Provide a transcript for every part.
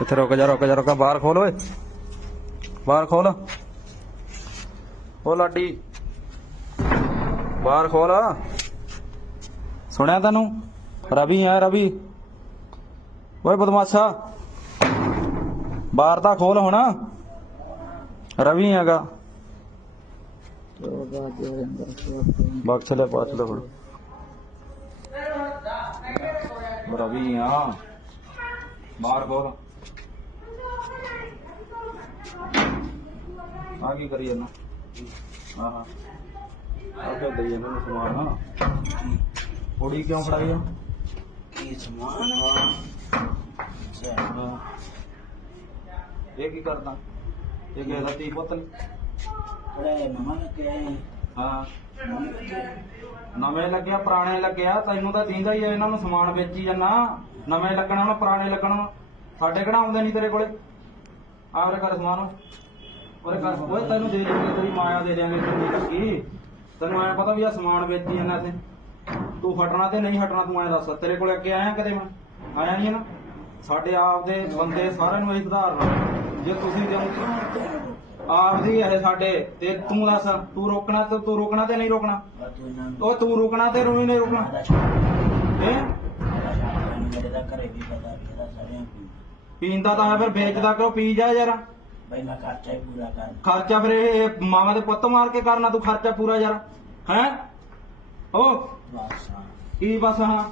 ਇੱਥੇ ਰੁਕ ਜਾ ਰੁਕ ਜਾ, ਰੁਕ ਬਾਹਰ ਖੋਲ ਓਏ। ਬਾਹਰ ਖੋਲ। ਓ ਲਾਡੀ। ਬਾਹਰ ਖੋਲ। ਸੁਣਿਆ ਤੈਨੂੰ? ਰਵੀ ਆ ਰਵੀ। ਓਏ ਬਦਮਾਸ਼ਾ। ਬਾਹਰ ਤਾਂ ਖੋਲ ਹੁਣ। ਰਵੀ ਹੈਗਾ। ਬਖਸ਼ ਲੈ ਪਾਛ ਲੈ ਹੁਣ। ਰਵੀ ਆ। ਬਾਹਰ ਖੋਲ। ਆ ਕੀ ਕਰੀ ਜਾਂਦਾ? ਹਾਂ ਹਾਂ ਆ ਕੇ ਦਈ ਇਹਨਾਂ ਨੂੰ ਸਮਾਨ ਹਾਂ ਕੁੜੀ ਕਿਉਂ ਫੜਾਈ ਆ? ਕੀ ਸਮਾਨ ਹਾਂ ਅੱਛਾ। ਹਾਂ। ਇਹ ਕੀ ਕਰਦਾ? ਇਹ ਕਿਸੇ ਦਾ ਤੀ ਪੁੱਤ ਨੀ? ਬੜੇ ਨਵਾਂ ਲੱਗਿਆ ਹਾਂ। ਨਵੇਂ ਪੁਰਾਣੇ ਲੱਗਿਆ ਤੈਨੂੰ ਤਾਂ ਦਿੰਦਾ ਹੀ ਆ ਇਹਨਾਂ ਨੂੰ ਸਮਾਨ ਵੇਚੀ ਜਾਂਦਾ। ਨਵੇਂ ਲੱਗਣਾ ਪੁਰਾਣੇ ਲੱਗਣਾ ਸਾਡੇ ਕਿਹੜਾ ਆਉਂਦੇ ਨਹੀਂ ਤੇਰੇ ਕੋਲੇ? ਆਵਰੇ ਕਰ ਸਮਾਨ। ਉਹਰੇ ਕਰ ਓਏ ਤੈਨੂੰ ਦੇ ਦੇਣਗੇ ਤੇਰੀ ਮਾਇਆ ਦੇ ਦੇਣਗੇ ਤੈਨੂੰ ਲੱਗੀ ਤੈਨੂੰ ਐ ਪਤਾ ਵੀ ਆ ਸਮਾਨ ਵੇਚੀ ਜਾਂਦਾ ਤੇ ਤੂੰ ਹਟਣਾ ਤੇ ਨਹੀਂ ਹਟਣਾ ਤੂੰ ਐ ਦੱਸ। ਤੇਰੇ ਕੋਲੇ ਅੱਗੇ ਆਇਆ ਕਦੇ ਮੈਂ? ਆਇਆ ਨਹੀਂ ਨਾ? ਸਾਡੇ ਆਪ ਦੇ ਬੰਦੇ ਸਾਰਿਆਂ ਨੂੰ ਇਹ ਸੁਧਾਰਨਾ। ਜੇ ਤੁਸੀਂ ਜਾਓ ਆਪਦੀ ਇਹ ਸਾਡੇ ਤੇ ਤੂੰ ਦੱਸ ਤੂੰ ਰੋਕਣਾ ਤੇ ਤੂੰ ਰੋਕਣਾ ਤੇ ਨਹੀਂ ਰੋਕਣਾ? ਉਹ ਤੂੰ ਰੁਕਣਾ ਤੇ ਰੋਣੀ ਨਹੀਂ ਰੁਕਣਾ। ਹੈ? ਘਰੇ ਪੀਂਦਾ ਤਾਂ ਹੈ ਫਿਰ ਵੇਚਦਾ ਕਿਉਂ? ਪੀ ਜਾ ਯਾਰ। ਮੈਂ ਖਰਚਾ ਹੀ ਪੂਰਾ ਕਰ ਖਰਚਾ ਫਿਰ ਇਹ ਮਾਵਾ ਦੇ ਪੁੱਤ ਮਾਰ ਕੇ ਕਰਨਾ ਤੂੰ ਖਰਚਾ ਪੂਰਾ ਯਾਰ। ਹੈ? ਓ? ਬਸ ਹਾਂ। ਕੀ ਬਸ ਹਾਂ?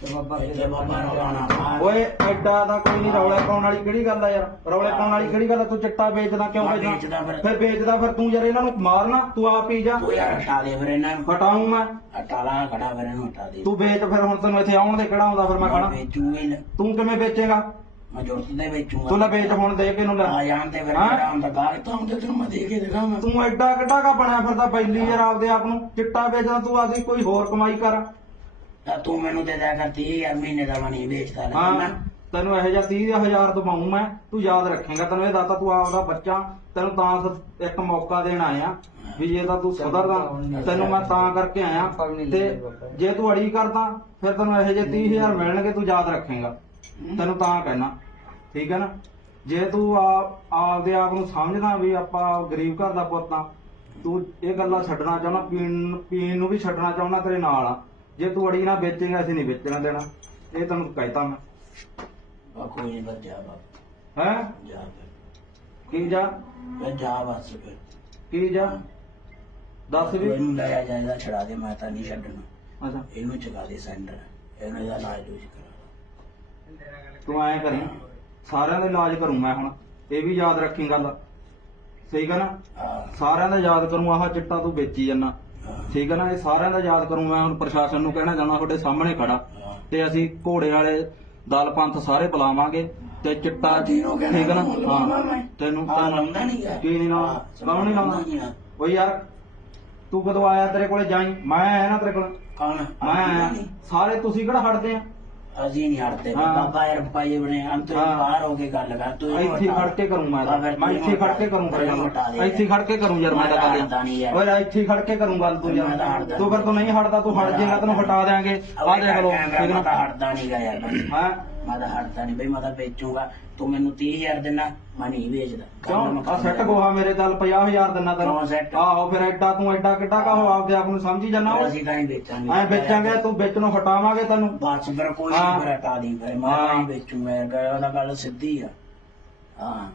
ਤੇ ਬਾਬਾ ਕਿਤੇ ਬਾਬਾ ਰੋਣਾ ਮਾਰ ਓਏ ਐਡਾ ਦਾ ਕੋਈ ਨਹੀਂ ਰੌਲੇ ਪਾਉਣ ਵਾਲੀ ਕਿਹੜੀ ਗੱਲ ਆ ਯਾਰ? ਰੌਲੇ ਪਾਉਣ ਵਾਲੀ ਕਿਹੜੀ ਗੱਲ ਆ? ਤੂੰ ਚਿੱਟਾ ਵੇਚਦਾ ਕਿਉਂ ਮੈਂ ਵੇਚਦਾ? ਵੇਚਦਾ ਫਿਰ। ਫਿਰ ਵੇਚਦਾ ਫਿਰ ਤੂੰ ਯਾਰ ਇਹਨਾਂ ਨੂੰ ਮਾਰਨਾ ਤੂੰ ਆਪ ਪੀ ਜਾ। ਯਾਰ ਹਟਾ ਦੇ ਫਿਰ ਇਹਨਾਂ ਨੂੰ। ਹਟਾਉਂ ਮੈਂ। ਹਟਾ ਲਾ ਖੜਾ ਫਿਰ ਇਹਨੂੰ ਹਟਾ ਦੇ। ਤੂੰ ਵੇਚ ਫਿਰ ਹੁਣ ਤੈਨੂੰ ਇੱਥੇ ਆਉਣ ਦੇ ਕਿਹੜਾ ਆਉਂਦਾ ਫਿਰ ਮੈਂ ਮੈਂ ਖਾਣਾ ਵੇਚੂਗੀ ਨਾ। ਤੂੰ ਕਿਵੇਂ ਵੇਚੇਗਾ? ਮੈਂ ਦੇ ਵੇਚੂਗਾ ਤੂੰ ਲੈ ਵੇਚ ਹੁਣ ਦੇ ਕੇ ਨੂੰ ਲੈ। ਆ ਜਾਣ ਤੇ ਫਿਰ ਹਾਂ? ਜਿਹੜਾ ਹੁੰਦਾ ਗਾਹ ਤਾਂ ਹੁੰਦੇ ਤੈਨੂੰ ਮੈਂ ਦੇ ਕੇ ਦਿਖਾਵਾਂ। ਤੂੰ ਐਡਾ ਕਿੱਡਾ ਕਾ ਬਣਿਆ ਫਿਰਦਾ ਬੈਲੀ ਯਾਰ ਆਪਦੇ ਆਪ ਨੂੰ। ਚਿੱਟਾ ਵੇਚਦਾ ਤੂੰ ਆਪਦੀ ਕੋਈ ਹੋਰ ਕਮਾਈ ਕਰ। ਤਾਂ ਤੂੰ ਮੈਨੂੰ ਦੇ ਦਿਆ ਕਰ 30000 ਮਹੀਨੇ ਦਾ ਮੈਂ ਨਹੀਂ ਵੇਚਦਾ ਰਹਿੰਦਾ ਹਾਂ ਤੈਨੂੰ ਇਹੋ ਜਿਹਾ 30000 ਦਵਾਉਂ ਮੈਂ। ਤੂੰ ਯਾਦ ਰੱਖੇਂਗਾ ਤੈਨੂੰ ਇਹ ਦਾਤਾ ਤੂੰ ਆਪਦਾ ਬੱਚਾ ਤੈਨੂੰ ਤਾਂ ਸ- ਇੱਕ ਮੌਕਾ ਦੇਣ ਆਇਆ ਵੀ ਜੇ ਤਾਂ ਤੂੰ ਸੁਧਰਦਾ ਤੈਨੂੰ ਮੈਂ ਤਾਂ ਕਰਕੇ ਆਇਆ। ਤੇ ਜੇ ਤੂੰ ਅੜੀ ਕਰਦਾ ਫਿਰ ਤੈਨੂੰ ਇਹੋ ਜਿਹੇ 30000 ਮਿਲਣਗੇ ਤੂੰ ਯਾਦ ਰੱਖੇਂਗਾ। ਤੈਨੂੰ ਤਾਂ ਕਹਿਣਾ ਠੀਕ ਹੈ ਨਾ? ਜੇ ਤੂੰ ਆਪ ਆਪਦੇ ਆਪ ਨੂੰ ਸਮਝਦਾ ਵੀ ਆਪਾਂ ਗਰੀਬ ਘਰ ਦਾ ਪੁੱਤ ਆ ਤੂੰ ਇਹ ਗੱਲਾਂ ਛੱਡਣਾ ਚਾਹੁੰਦਾ ਪੀਣ ਪੀਣ ਨੂੰ ਵੀ ਛੱਡਣਾ ਚਾਹੁੰਦਾ ਤੇਰੇ ਨਾਲ ਆ। ਜੇ ਤੂੰ ਅੜੀ ਨਾ ਵੇਚੇਂਗਾ ਅਸੀਂ ਨਹੀਂ ਵੇਚਣਾ ਦੇਣਾ। ਇਹ ਤੈਨੂੰ ਕਹਿਤਾ ਮੈਂ। ਕੋਈ ਨਹੀਂ ਬੱਜਾ ਬਾਬਾ ਹੈ? ਜਾ ਫਿਰ। ਕੀ ਜਾ? ਫਿਰ ਜਾ ਬਸ ਫਿਰ। ਕੀ ਜਾ? ਦੱਸ ਵੀ। ਇਹਨੂੰ ਲੈ ਆ ਛੜਾ ਦੇ ਮੈਂ ਤਾਂ ਨਹੀਂ ਛੱਡਣਾ। ਅੱਛਾ। ਇਹਨੂੰ ਚਗਾ ਦੇ ਸੈਂਟਰ। ਇਹਨੂੰ ਇਹਦਾ ਇਲਾਜ ਦੂਜ ਕਰਾ। ਤੂੰ ਐਂ ਕਰੀ ਸਾਰਿਆਂ ਦਾ ਇਲਾਜ ਕਰੂੰ ਮੈਂ ਹੁਣ ਇਹ ਵੀ ਯਾਦ ਰੱਖੀ ਗੱਲ। ਠੀਕ ਹੈ ਨਾ? ਹਾਂ। ਸਾਰਿਆਂ ਦਾ ਯਾਦ ਕਰੂੰ ਆਹ ਚਿੱਟਾ ਤੂੰ ਵੇਚੀ ਜਾਂਦਾ। ਹਾਂ, ਠੀਕ ਹੈ ਨਾ? ਇਹ ਸਾਰਿਆਂ ਦਾ ਯਾਦ ਕਰੂੰ ਮੈਂ ਹੁਣ ਪ੍ਰਸ਼ਾਸਨ ਨੂੰ ਕਹਿਣਾ ਚਾਹੁੰਦਾ ਤੁਹਾਡੇ ਸਾਹਮਣੇ ਖੜਾ। ਹਾਂ। ਤੇ ਅਸੀਂ ਘੋੜੇ ਵਾਲੇ ਦਲ ਪੰਥ ਸਾਰੇ ਬੁਲਾਵਾਂਗੇ ਤੇ ਚਿੱਟਾ ਠੀਕ ਹੈ ਨਾ? ਤੈਨੂੰ ਲਾਉਣਾ ਮੈਂ। ਹਾਂ ਤੈਨੂੰ ਹਾਂ, ਲਾਉਂਦਾ ਨੀ ਗਾ। ਕੀ ਨਹੀਂ ਲਾਉਣਾ ਹਾਂ, ਨਹੀਂ ਲਾਉਂਦਾ ਨੀ ਲਾਉਣਾ ਗਾ। ਓ ਯਾਰ ਤੂੰ ਕਦੋਂ ਆਇਆ ਤੇਰੇ ਕੋਲੇ ਜਾਈ? ਮੈਂ ਆਇਆ ਨਾ ਤੇਰੇ ਕੋਲ। ਕੌਣ? ਮੈਂ ਆਇਆ। ਸਾਰੇ ਤੁਸੀਂ ਕਿਹੜਾ ਹਟਦੇ ਆ? ਅਸੀਂ ਨਹੀਂ ਹਟਦੇ ਹਾਂ। ਬਾਬਾ ਯਾਰ ਪਾਏ ਬਣੇ ਅੰਤ ਹਾਂ। ਬਾਹਰ ਹੋ ਕੇ ਗੱਲ ਕਰ ਤੂੰ ਇਹਨੂੰ ਇੱਥੇ ਹਟਾ। ਖੜ ਕੇ ਕਰੂੰ ਮੈਂ ਤਾਂ। ਹਾਂ, ਫਿਰ ਮੈਂ ਤੂੰ ਇੱਥੇ ਖੜ ਕੇ ਕਰੂੰ ਇਹਨੂੰ ਗੱਲ ਹਟਾ ਦੇ ਇੱਥੇ ਖੜ ਕੇ ਕਰੂੰ ਯਾਰ ਮੈਂ ਤਾਂ ਮੈਂ ਤਾਂ ਹਟਦਾ ਯਾਰ। ਓਏ ਇੱਥੇ ਖੜ ਕੇ ਕਰੂੰ ਗੱਲ ਤੂੰ ਮੈਂ ਤਾਂ ਯਾਰ ਹਟਦਾ ਤੂੰ ਫਿਰ ਤੂੰ ਨਹੀਂ ਹਟਦਾ ਤੂੰ ਹਟ ਜਾਏਗਾ ਤੈਨੂੰ ਹਟਾ ਦੇਾਂਗੇ ਆ ਦੇਖ ਲੋ ਠੀਕ ਮੈਂ ਤਾਂ ਨਾ ਹਟਦਾ ਨਹੀਂ ਗਾ ਯਾਰ। ਹਾਂ ਮੈਂ ਤਾਂ ਹਟਦਾ ਨਹੀਂ ਬਈ ਮੈਂ ਤਾਂ ਵੇਚੂਗਾ ਤੂੰ ਮੈਨੂੰ 30000 ਦੇਣਾ ਮੈਂ ਨਹੀਂ ਵੇਚਦਾ। ਕਿਉਂ? ਆ ਸੈੱਟ ਗੋਹਾ ਮੇਰੇ ਚੱਲ 50000 ਦਿੰਨਾ ਕਿਉਂ set? ਆਹੋ ਫਿਰ ਐਡਾ ਤੂੰ ਐਡਾ ਕਿੱਡਾ ਕਾ ਹੋ ਆਪਦੇ ਆਪ ਨੂੰ ਸਮਝੀ ਜਾਣਾ ਅਸੀਂ ਤਾਂ ਨਹੀਂ ਵੇਚਾਂਗੇ। ਐ ਵੇਚਾਂਗੇ ਤੂੰ ਵਿੱਚ ਨੂੰ ਹਟਾਵਾਂਗੇ ਤੈਨੂੰ। ਬਾਅਦ ਚ ਫਿਰ ਕੋਈ ਹਾਂ। ਨਹੀਂ ਫਿਰ ਹਟਾ ਦੀ ਫਿਰ ਮੈਂ ਹਾਂ। ਨਹੀਂ ਵੇਚੂਗਾ ਯਾਰ ਗੱਲ- ਉਹਦਾ ਗੱਲ ਸਿੱਧੀ ਆ। ਹਾਂ।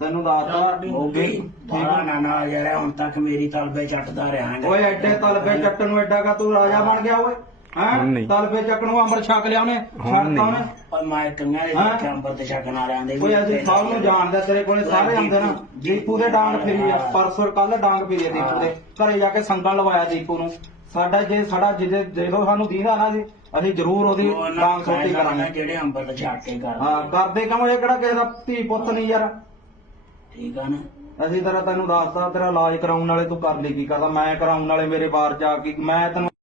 ਤੈਨੂੰ ਦੱਸਦਾ ਉਹ ਵੀ ਬਾਰਾ ਨਾ ਨਾ ਯਾਰ ਹੁਣ ਤੱਕ ਮੇਰੀ ਤਲਬੇ ਚੱਟਦਾ ਰਿਹਾ ਹੈਗਾ। ਓਏ ਐਡੇ ਤਲਬੇ ਚੱਟਣ ਨੂੰ ਐਡਾ ਕਾ ਤੂੰ ਰਾਜਾ ਬਣ ਗਿਆ ਓਏ। ਹੈਂ? ਨਹੀਂ। ਤਲਬੇ ਚੱਕਣ ਨੂੰ ਅੰਮ੍ਰਿਤ ਛਕ ਲਿਆ ਉਹਨੇ। ਛਕਤਾ ਨਹੀਂ। ਉਹਨੇ। ਓਏ ਮੈਂ ਕੰਗਾਂ ਦੇ ਹਾਂ। ਦੇਖਿਆ ਅੰਬਰ ਤੇ ਛਕਣ ਵਾਲਿਆਂ ਦੇ ਓਏ ਅਸੀਂ ਸਭ ਨੂੰ ਜਾਣਦਾ ਤੇਰੇ ਕੋਲੇ ਸਾਰੇ ਆਉਂਦੇ ਨਾ। ਦੀਪੂ ਦੇ ਡਾਂਗ ਫਿਰੀ ਆ। ਪਰਸੋਂ ਕੱਲ ਡਾਂਗ ਫਿਰੀ ਆ ਦੀਪੂ ਦੇ। ਘਰੇ ਜਾ ਕੇ ਸੰਗਲ ਲਵਾਇਆ ਦੀਪੂ ਨੂੰ। ਸਾਡਾ ਜੇ ਸਾਡਾ ਜਿਹਦੇ ਜਦੋਂ ਸਾਨੂੰ ਦੀਦਾ ਨਾ ਜੀ ਅਸੀਂ ਜ਼ਰੂਰ ਉਹਦੀ ਉਹ ਨਾ ਡਾਂਗ ਸੋਟੀ ਖਾਏਗਾ ਕਰਾਂਗੇ। ਜਿਹੜੇ ਅੰਬਰ ਤੇ ਛੱਕ ਕੇ ਕਰਦੇ ਹਾਂ ਕਰਦੇ ਕਿਉਂ? ਇਹ ਕਿਹੜਾ ਕਿਸੇ ਦਾ ਧੀ ਪੁੱਤ ਨਹੀਂ ਯਾਰ। ਠੀਕ ਆ ਨਾ। ਅਸੀਂ ਤੇਰਾ ਤੈਨੂੰ ਦੱਸਦਾ ਤੇਰਾ ਇਲਾਜ ਕਰਾਉਣ ਵਾਲੇ ਤੂੰ ਕਰ ਲਈ ਕੀ ਕਰਦਾ। ਮੈਂ ਕਰਾਉਣ ਵਾਲੇ ਮੇਰੇ ਬਾਹਰ ਜਾ ਕੇ ਮੈਂ ਤੈਨੂੰ